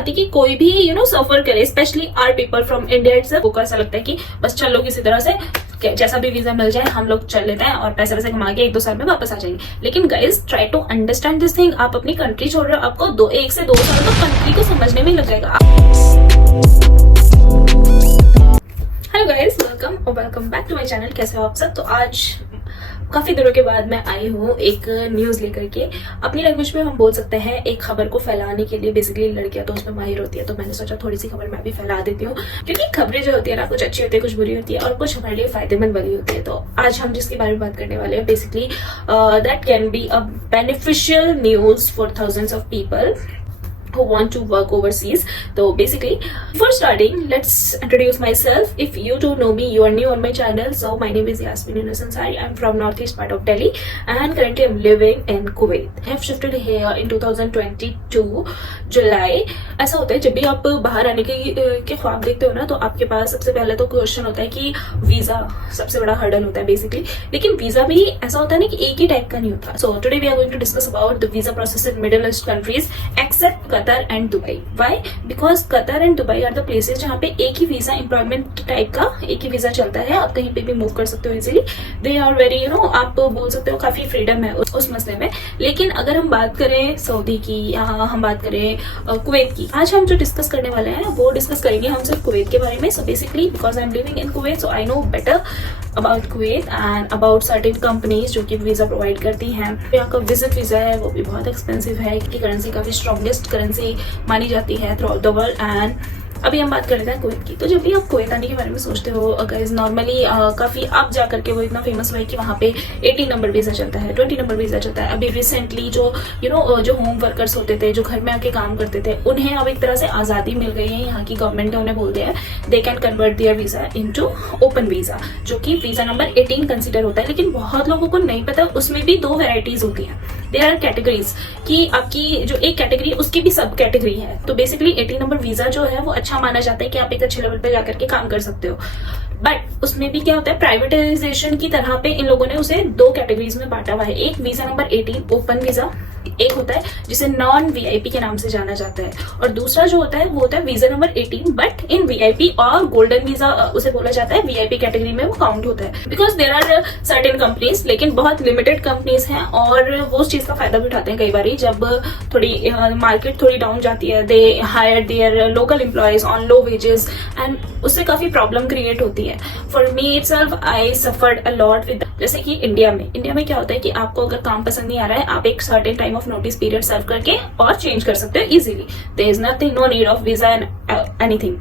चाहती कि कोई भी सफर करे, specially our people from India itself. को ऐसा लगता है कि बस चलो किसी तरह से जैसा भी वीजा मिल जाए हम लोग चल लेते हैं और पैसे वैसे कमा के 1-2 साल में वापस आ जाएंगे। लेकिन guys try to understand this thing. आप अपनी कंट्री छोड़ रहे हो, आपको 1 से 2 साल तो कंट्री को समझने में लग जाएगा। Hello guys, welcome back to my channel. कैसे हो आप सब? तो आज काफी दिनों के बाद मैं आई हूँ एक न्यूज लेकर के। अपनी लैंग्वेज में हम बोल सकते हैं एक खबर को फैलाने के लिए। बेसिकली लड़कियां तो उसमें माहिर होती है, तो मैंने सोचा थोड़ी सी खबर मैं भी फैला देती हूँ, क्योंकि खबरें जो होती है ना, कुछ अच्छी होती है, कुछ बुरी होती है और कुछ हमारे लिए फायदेमंद वाली होती है। तो आज हम जिसके बारे में बात करने वाले हैं, basically that can be a beneficial news for thousands of people who want to work overseas. So basically, before starting, let's introduce myself. If you don't know me, you are new on my channel. So my name is Yasmin Yunus Ansari. I'm from northeast part of Delhi and currently I'm living in Kuwait. I have shifted here in 2022 July. ऐसा होता है जब भी आप बाहर आने के ख्वाब देखते हो ना, तो आपके पास सबसे पहले तो क्वेश्चन होता है कि वीजा सबसे बड़ा हर्डल होता है बेसिकली। लेकिन वीजा भी ऐसा होता है ना कि एक ही टाइप का नहीं होता। So today we are going to discuss about the visa process in Middle East countries except Qatar and Dubai. Why? Because Qatar and Dubai are the places जहाँ पे एक ही वीजा एम्प्लॉयमेंट टाइप का एक ही visa चलता है। आप कहीं पे भी मूव कर सकते हो इजीली। दे आर वेरी आप बोल सकते हो काफी फ्रीडम है उस मसले में। लेकिन अगर हम बात करें सऊदी की या हम बात करें कुवैत की, आज हम जो डिस्कस करने वाले हैं वो डिस्कस करेंगे हम सिर्फ कुवैत के बारे में। So basically because I am living in Kuwait, so I know better about Kuwait and about certain companies जो कि वीजा प्रोवाइड करती हैं। यहाँ का विजिट वीजा है वो भी बहुत एक्सपेंसिव है, क्योंकि करेंसी काफी स्ट्रॉन्गेस्ट करेंसी मानी जाती है through out the world. And अभी हम बात कर रहे हैं कुवैत की। तो जब भी आप कुवैत आने के बारे में सोचते हो गाइस, नॉर्मली काफी अब जाकर के वो इतना फेमस हुआ है कि वहाँ पे 18 नंबर वीजा चलता है, 20 नंबर वीजा चलता है। अभी रिसेंटली जो जो होम वर्कर्स होते थे, जो घर में आके काम करते थे, उन्हें अब एक तरह से आजादी मिल गई है। यहाँ की गवर्नमेंट ने उन्हें बोल दिया है they can convert their visa into open visa, जो कि वीजा नंबर 18 कंसिडर होता है। लेकिन बहुत लोगों को नहीं पता उसमें भी 2 वेराइटीज होती हैं। देयर आर कैटेगरीज कि आपकी जो एक कैटेगरी उसकी भी सब कैटेगरी है। तो बेसिकली 18 नंबर वीजा जो है वो अच्छा माना जाता है कि आप एक अच्छे लेवल पे जाकर के काम कर सकते हो। बट उसमें भी क्या होता है, प्राइवेटाइजेशन की तरह पे इन लोगों ने उसे 2 कैटेगरीज में बांटा हुआ है। एक वीजा नंबर 18 ओपन वीजा एक होता है जिसे नॉन वीआईपी के नाम से जाना जाता है, और दूसरा जो होता है वो होता है visa number 18 but in VIP और गोल्डन वीजा उसे बोला जाता है। वीआईपी कैटेगरी में वो काउंट होता है। Because there are certain companies, लेकिन बहुत लिमिटेड कंपनीज हैं और वो उस चीज का फायदा भी उठाते हैं। कई बार जब थोड़ी मार्केट थोड़ी डाउन जाती है, they hire their local employees on low wages and उससे काफी प्रॉब्लम क्रिएट होती है। For me itself I suffered a lot with, जैसे कि इंडिया में क्या होता है कि आपको अगर काम पसंद नहीं आ रहा है, आप एक certain time of notice period serve करके और चेंज कर सकते हो easily. There is nothing, no need of visa and anything.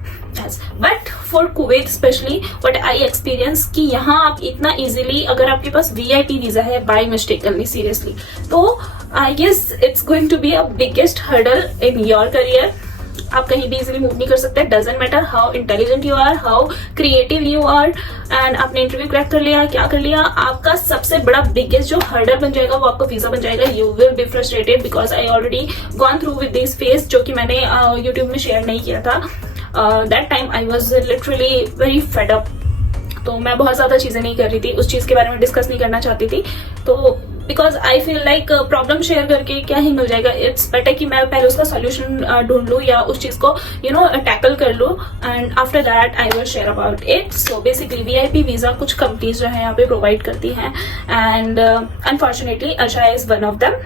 But for Kuwait specially what I experience कि यहाँ आप इतना इजीली, अगर आपके पास वीआईपी वीजा है बाय मिस्टेकनली सीरियसली, तो I guess it's going to be a biggest hurdle in your career. आप कहीं भी इजीली मूव नहीं कर सकते। Doesn't matter how intelligent you are, how creative you are, and आपने इंटरव्यू क्रैक कर लिया, क्या कर लिया, आपका सबसे बड़ा बिगेस्ट जो हर्डल बन जाएगा वो आपका वीजा बन जाएगा। You will be frustrated because I already gone through with this phase, जो कि मैंने यूट्यूब में शेयर नहीं किया था। That time I was literally very fed up. तो मैं बहुत ज्यादा चीजें नहीं कर रही थी, उस चीज के बारे में डिस्कस नहीं करना चाहती थी। तो because I feel like problem share करके क्या ही मिल जाएगा। इट्स बेटर कि मैं पहले उसका सोल्यूशन ढूंढ लूँ या उस चीज को टैकल कर लूँ, and after that I will share about it. So basically VIP visa कुछ कंपनीज जो है यहाँ पे प्रोवाइड करती हैं, एंड अनफॉर्चुनेटली अशा इज वन ऑफ देम।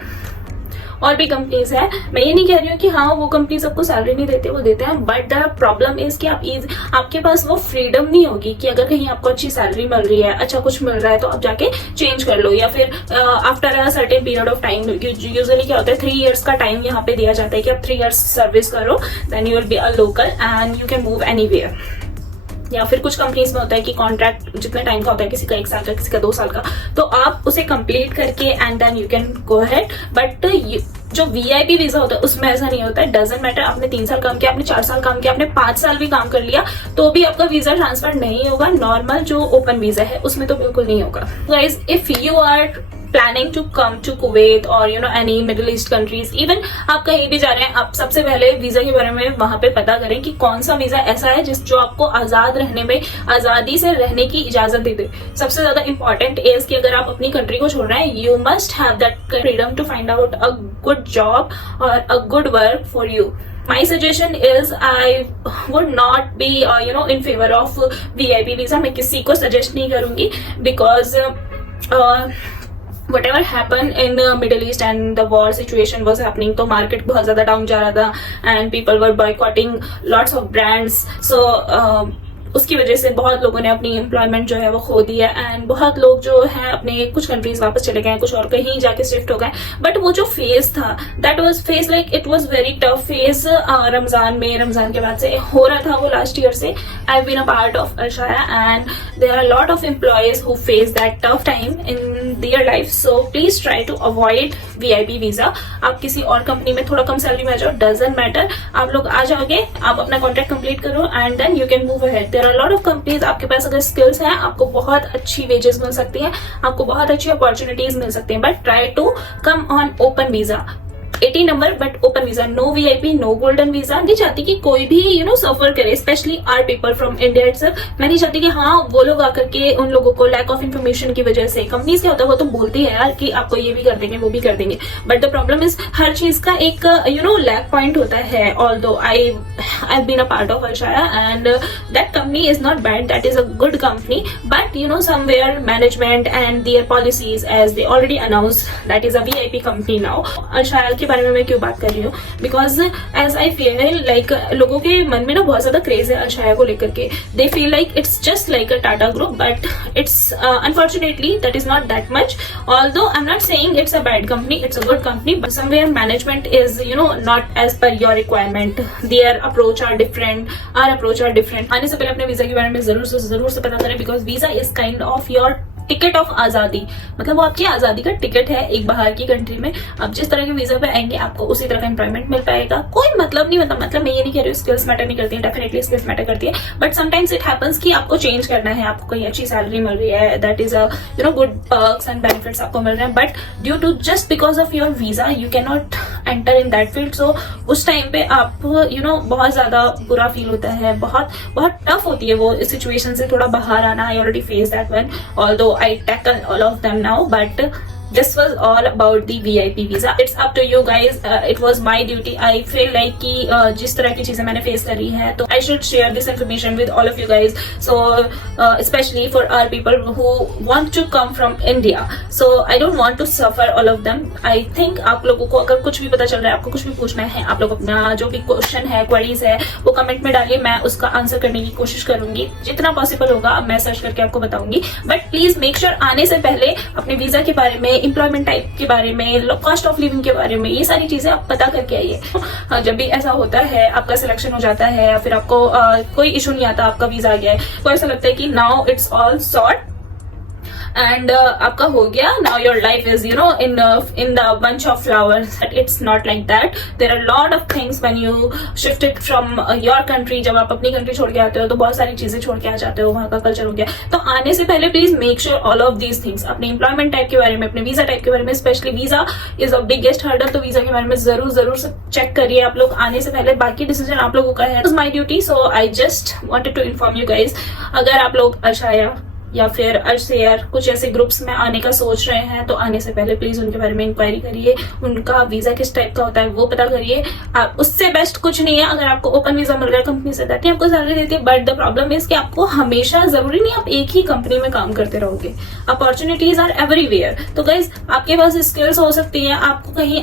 और भी कंपनीज है, मैं ये नहीं कह रही हूँ कि हाँ वो कंपनीज आपको सैलरी नहीं देते, वो देते हैं, बट द प्रॉब्लम इज कि आपके पास वो फ्रीडम नहीं होगी कि अगर कहीं आपको अच्छी सैलरी मिल रही है, अच्छा कुछ मिल रहा है, तो आप जाके चेंज कर लो। या फिर after a certain period of time, usually क्या होता है 3 years का टाइम यहाँ पे दिया जाता है कि आप 3 years सर्विस करो, then you will be a local and you can move anywhere. या फिर कुछ कंपनीज में होता है कि कॉन्ट्रैक्ट जितने टाइम का होता है, किसी का 1 साल का, किसी का 2 साल का, तो आप उसे कंप्लीट करके and then you can go ahead. But जो वीआईपी वीजा होता है उसमें ऐसा नहीं होता है। डजंट मैटर आपने 3 साल काम किया, आपने 4 साल काम किया, आपने 5 साल भी काम कर लिया, तो भी आपका वीजा ट्रांसफर नहीं होगा। नॉर्मल जो ओपन वीजा है उसमें तो बिल्कुल नहीं होगा। Guys, if you are planning to come to Kuwait or any Middle East countries, even आप कहीं भी जा रहे हैं, आप सबसे पहले वीजा के बारे में वहां पे पता करें कि कौन सा वीजा ऐसा है जो आपको आजाद रहने में, आजादी से रहने की इजाजत दे दे। सबसे ज्यादा इंपॉर्टेंट इज कि अगर आप अपनी कंट्री को छोड़ रहे हैं, you must have that freedom to find out a good job और a good work for you. my suggestion is I would not be in favor of VIP visa. मैं किसी को suggest नहीं करूंगी because whatever happened in the Middle East and the war situation was happening, तो market बहुत ज़्यादा down जा रहा था and people were boycotting lots of brands. So उसकी वजह से बहुत लोगों ने अपनी एम्प्लॉयमेंट जो है वो खो दिया एंड बहुत लोग जो है अपने कुछ कंट्रीज वापस चले गए, कुछ और कहीं जाके शिफ्ट हो गए. बट वो जो फेज था that was phase like it was very tough phase. Ramzan के बाद से हो रहा था वो लास्ट ईयर से. I have been a part of Ashaya and there are lot of employees who face that tough time in their life. So please try to avoid VIP visa. आप किसी और कंपनी में थोड़ा कम सैलरी में आ जाओ, doesn't matter. आप लोग आ जाओगे, आप अपना कॉन्ट्रैक्ट कंप्लीट करो and then you can move ahead. There are lot of companies. आपके पास अगर स्किल्स हैं आपको बहुत अच्छी वेजेस मिल सकती हैं, आपको बहुत अच्छी अपॉर्चुनिटीज मिल सकती हैं. But try to come on open visa, 80 number but open visa. No VIP, no golden visa. नहीं चाहती कि कोई भी सफर करे, specially our people from India itself. मैं नहीं चाहती कि हाँ वो लोग आकर के उन लोगों को लैक ऑफ इन्फॉर्मेशन की वजह से. कंपनीज क्या होता है वो तो बोलती है यार कि आपको ये भी कर देंगे वो भी कर देंगे, बट द प्रॉब्लम इज हर चीज का एक लैक पॉइंट होता है. Although I have been a part of Ashaya and that company is not bad, that is a good company. But somewhere management and their policies as they already announce that is a VIP company now. Ashaya के बारे में मैं क्यों बात कर रही हूँ? Because as I feel like लोगों के मन में ना बहुत ज्यादा क्रेज है अशाया को लेकर के. They feel like it's just like a Tata group, but it's unfortunately that is not that much. Although I am not saying it's a bad company, it's a good company, but somewhere management is not as per your requirement. Their approach are different, our approach are different. आने से पहले अपने visa के बारे में जरूर से पता करें, because visa is kind of your ticket of आजादी. मतलब वो आपकी आजादी का टिकट है एक बाहर की कंट्री में. आप जिस तरह के वीजा पे आएंगे आपको उसी तरह का एम्प्लॉयमेंट मिल पाएगा. कोई मतलब नहीं, मतलब मैं ये नहीं कह रही हूँ स्किल्स मैटर नहीं करती है, डेफिनेटली स्किल्स मैटर करती है. बट समटाइम्स इट हैपेंस कि आपको चेंज करना है, आपको कोई अच्छी सैलरी मिल रही है, that is a good perks and benefits आपको मिल रहे हैं, but due to just because of your visa you can not enter in that field. So उस टाइम पे आप बहुत ज्यादा बुरा फील होता है, बहुत टफ होती है वो सिचुएशन से थोड़ा बाहर आना. I already face that one, although I tackle all of them now, but this was all about the VIP visa. It's up to you guys. It was my duty. I feel like कि जिस तरह की चीजें मैंने face करी है तो I should share this information with all of you guys. So especially for our people who want to come from India. So I don't want to suffer all of them. I think आप लोगों को अगर कुछ भी पता चल रहा है, आपको कुछ भी पूछना है, आप लोग अपना जो भी क्वेश्चन है, क्वेरीज है, वो कमेंट में डालिए. मैं उसका आंसर करने की कोशिश करूंगी जितना पॉसिबल होगा. मैं सर्च करके आपको बताऊंगी. बट प्लीज मेक श्योर आने से पहले अपने वीजा के बारे में, एम्प्लॉयमेंट टाइप के बारे में, कॉस्ट ऑफ लिविंग के बारे में, ये सारी चीजें आप पता करके आइए. जब भी ऐसा होता है, आपका सिलेक्शन हो जाता है या फिर आपको कोई इशू नहीं आता, आपका वीजा आ गया है, तो ऐसा लगता है कि now it's all sort and आपका हो गया. now your life is in the bunch of flowers. But it's not like that. there are a lot of things when you shifted from your country. जब आप अपनी country छोड़ के आते हो तो बहुत सारी चीजें छोड़ के आ जाते हो, वहां का कल्चर हो गया. तो आने से पहले please make sure all of these things. अपने एम्प्लॉयमेंट टाइप के बारे में, अपने वीजा टाइप के बारे में, specially visa is a biggest hurdle, तो वीजा के बारे में जरूर से चेक करिए आप लोग आने से पहले. बाकी डिसीजन आप लोगों का है. It is my duty, so I just wanted to inform you guys. अगर आप लोग अशाया या फिर अशेयर कुछ ऐसे ग्रुप्स में आने का सोच रहे हैं तो आने से पहले प्लीज उनके बारे में इंक्वायरी करिए. उनका वीजा किस टाइप का होता है वो पता करिए. उससे बेस्ट कुछ नहीं है अगर आपको ओपन वीजा मिल रहा है कंपनी से, दैट आपको सैलरी देती है. बट द प्रॉब्लम इज कि आपको हमेशा जरूरी नहीं आप एक ही कंपनी में काम करते रहोगे. Opportunities are everywhere. तो गाइज आपके पास स्किल्स हो सकती है, आपको कहीं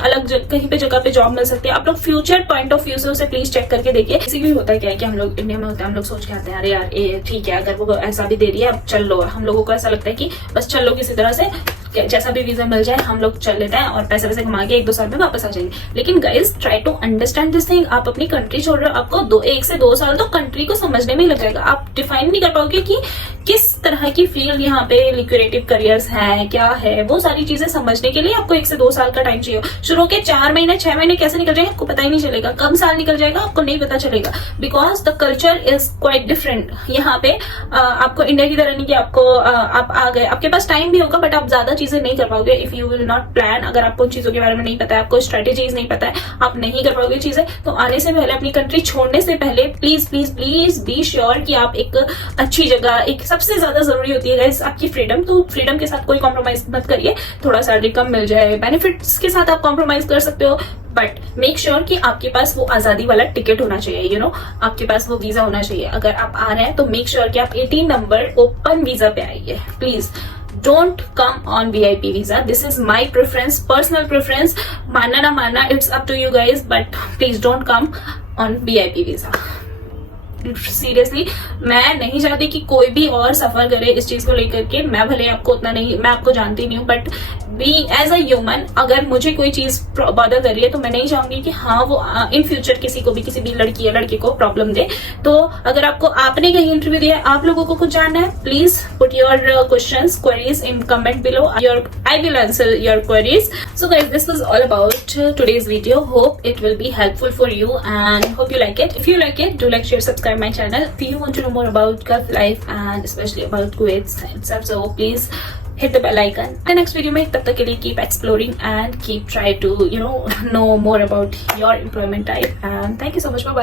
कहीं पे जगह पे जॉब मिल सकती है. आप लोग फ्यूचर पॉइंट ऑफ व्यू से उसे प्लीज चेक करके देखिए. किसी भी होता है क्या है कि हम लोग इंडिया में होते हैं, हम लोग सोच के आते हैं अरे यार ठीक है अगर वो ऐसा भी दे रही है अब चल लो. हम लोगों को ऐसा लगता है कि बस चल लो किसी तरह से, जैसा भी वीजा मिल जाए हम लोग चल लेते हैं और पैसे कमा के 1-2 साल में वापस आ जाएंगे. लेकिन guys try to understand this thing. आप अपनी कंट्री छोड़ रहे हो, आपको 1 से 2 साल तो कंट्री को समझने में ही लग जाएगा. आप डिफाइन नहीं कर पाओगे कि किस तरह की फील्ड यहाँ पे लिक्विडेटिव करियर्स है, क्या है, वो सारी चीजें समझने के लिए आपको 1 से 2 साल का टाइम चाहिए. शुरू के 4 महीने 6 महीने कैसे निकल जाएंगे आपको पता ही नहीं चलेगा. कम साल निकल जाएगा आपको नहीं पता चलेगा, because the culture is quite different. यहाँ पे आपको इंडिया की तरह नहीं कि आपको आप आ गए, आपके पास टाइम भी होगा बट आप ज्यादा चीजें नहीं कर पाओगे if you will not plan. अगर आपको चीजों के बारे में नहीं पता है, आपको स्ट्रेटेजीज नहीं पता है, आप नहीं कर पाओगे चीजें. तो आने से पहले, अपनी कंट्री छोड़ने से पहले please please please be sure कि आप एक अच्छी जगह, एक सबसे ज्यादा जरूरी होती है गाइस आपकी फ्रीडम. तो फ्रीडम के साथ कोई कॉम्प्रोमाइज मत करिए. थोड़ा सैलरी कम मिल जाए, बेनिफिट्स के साथ आप कॉम्प्रोमाइज कर सकते हो, बट मेक श्योर कि आपके पास वो आजादी वाला टिकट होना चाहिए, यू नो, आपके पास वो वीजा होना चाहिए। अगर आप आ रहे हैं तो मेक श्योर कि आप 18 नंबर ओपन वीजा पे आइए please. Don't come on VIP visa. This is my preference, personal preference. मानना ना मानना, it's up to you guys, but please don't come on VIP visa. Seriously मैं नहीं चाहती कि कोई भी और सफर करे इस चीज को लेकर के। मैं भले आपको उतना नहीं, मैं आपको जानती नहीं हूँ, but be as a human अगर मुझे कोई चीज बॉदर कर रही है तो मैं नहीं चाहूंगी कि हाँ वो इन फ्यूचर किसी को भी, किसी भी लड़की या लड़के को प्रॉब्लम दे। तो अगर आपको, आपने कहीं इंटरव्यू दिया है, आप लोगों को कुछ जानना है, please put your questions, queries in comment below. I will answer your queries. So guys, this was all about today's video. Hope it will be helpful for you and hope you like it. If you like it, do like, share, subscribe my channel. If you want to know more about Gulf life and especially about Kuwait and stuff, so please hit the bell icon. The next video mein tab tak ke liye keep exploring and keep try to know more about your employment type, and thank you so much. Bye bye.